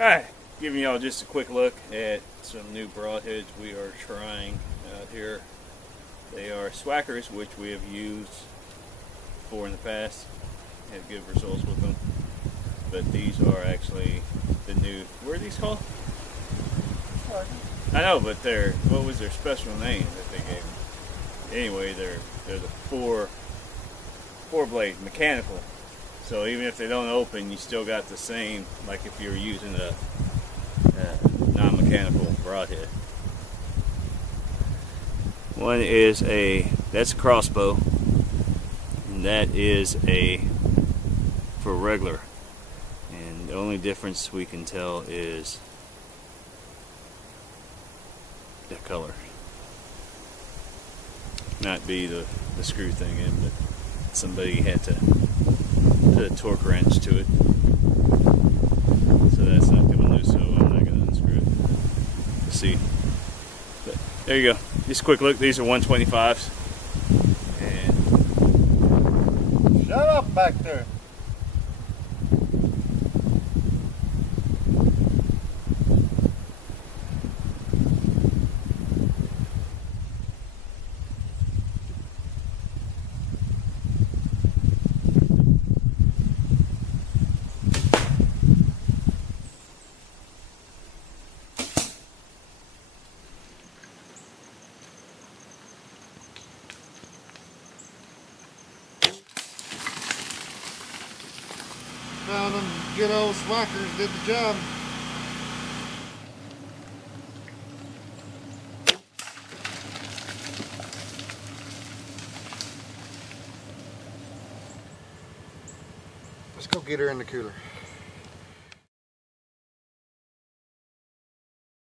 Alright, giving y'all just a quick look at some new broadheads we are trying out here. They are SWHACKERs, which we have used before in the past, had good results with them. But these are actually the new, what are these called? I know, but they're, what was their special name that they gave them? Anyway, they're the four blade mechanical. So even if they don't open, you still got the same, like if you were using a non-mechanical broadhead. One is that's a crossbow, and that is for regular. And the only difference we can tell is the color. Not be the screw thing in, but somebody had to put a torque wrench to it, so that's not coming loose, so I'm not going to unscrew it. Let's see. But there you go. Just a quick look. These are 125s. And shut up back there. Found them good old SWHACKERs, did the job. Let's go get her in the cooler.